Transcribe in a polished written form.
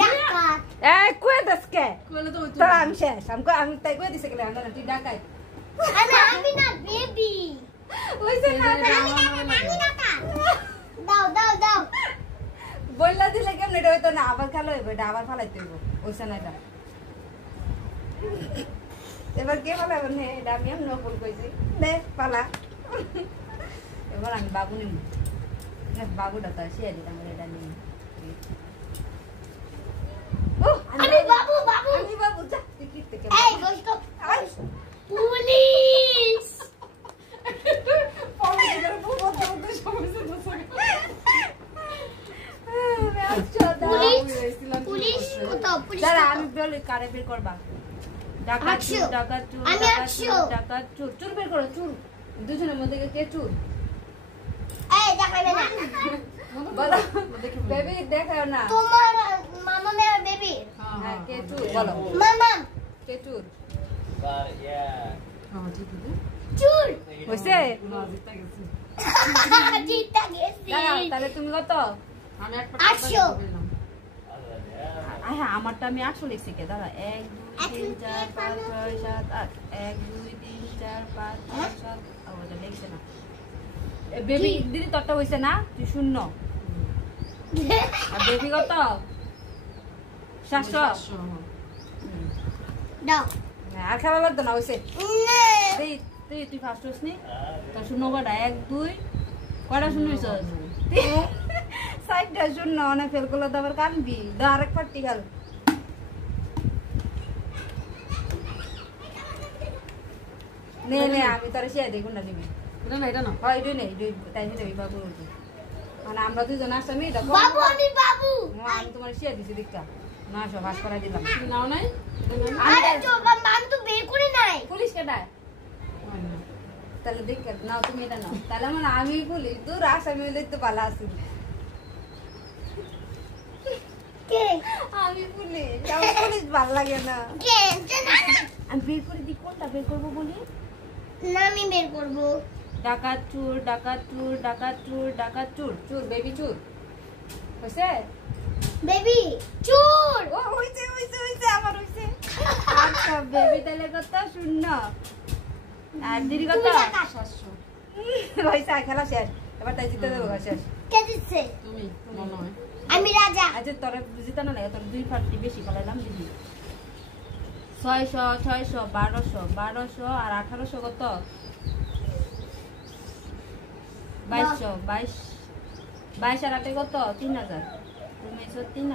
ডাকাত এই কই দসকে কইলে তো হইতো তোর আমি শেষ আমি তাই কই দিছে গেলে আমরা তুই ডাকাই আমি না বেবি ওইছে না আমি ডাকাত দাও দাও দাও বললা দিলে কেমন এটা হইতো না আবার খেলা হইব এটা আবার ফালাইতে হইব ওইছে না এটা এবার কে ফালাবে না এটা আমি এমন নকল কইছি দে পালা এবার আমি বাবু নিব না বাবুটা তো শিয়া দিতাম এটা নিয়ে আমি বাবু বাবু আমি বাবু যা তুই কি থেকে এই গোস্ত পুলিশ পুলিশ কোথাও পুলিশ দাঁড়া আমি বলি কারে বের করবা ডাকাত চুর ডাকাত চুর আমি ডাকাত 100 চুর ডাকাত চুর চুর বের করো চুর দুজনের মধ্যে কে চুর এই দেখাবে না বলো বেবি দেখাও না তোমার মামা মেরা বেবি হ্যাঁ কে চুর বলো মামা কে চুর হ্যাঁ ঠিক আছে চুর হইছে না জিততে গেছি জিতা গেছি দাঁড়াও তাহলে তুমি কত আমি এক 800 কইলাম হ্যাঁ আমারটা আমি 800 লিখছি কে দাঁড়া 1 2 3 4 5 6 7 8 1 2 3 4 5 6 7 ওটা লিখছে না বেবি দিদি তোরটা হইছে না তুই শূন্য আর বেবি কত 700 দাও আর খাওয়া লাগতো না হইছে না তুই ফার্স্ট হইস নি তোর শূন্য কটা 1 2 কটা শূন্য হইছ সাইডটা শূন্য অনেক ফেল করলে তো আবার কানবি দা আরেক পার্টি গেল নে নে আমি তোর শিয়া দেই কোনটা নিবি এটা না হয় দুই নেই দুই তাই নিতে হইবা বলবো মানে আমরা দুজন আসামি এটা বাবু আমি বাবু আমি তোমার শিয়া দিছি দেখা না সব ভাস করা দিলাম তুমি নাও নাই আরে তো মাম তো বের করে নাই পুলিশ কেটায় তাহলে দেখ নাও তুমি এটা নাও তাহলে মানে আমি পুলিশ দূর আসামি হইলে তো ভালো আছি কে আমি পুলিশ আমার পুলিশ ভালো লাগে না কে আমি বের করে দিই কোনটা বের করবো বলি না আমি বের করব ডাকাত চুর ডাকাত চুর ডাকাত চুর ডাকাত চুর চুর বেবি চুর হইছে বেবি চুর ও হইছে হইছে হইছে আমার হইছে আচ্ছা বেবি তাহলে কত শূন্য আর দিদি কত 700 হইছে খেলা শেষ এবার তাই জিতে দেবো শেষ কে দিচ্ছে তুমি মনে হয় আমি রাজা আচ্ছা তোর জিতানো লাগে তোর দুই ফাটি বেশি খেলাইলাম দিদি 600 600 1200 1200 আর 1800 কত 2200 22 22 আর 8 কত 3000 তুমি 3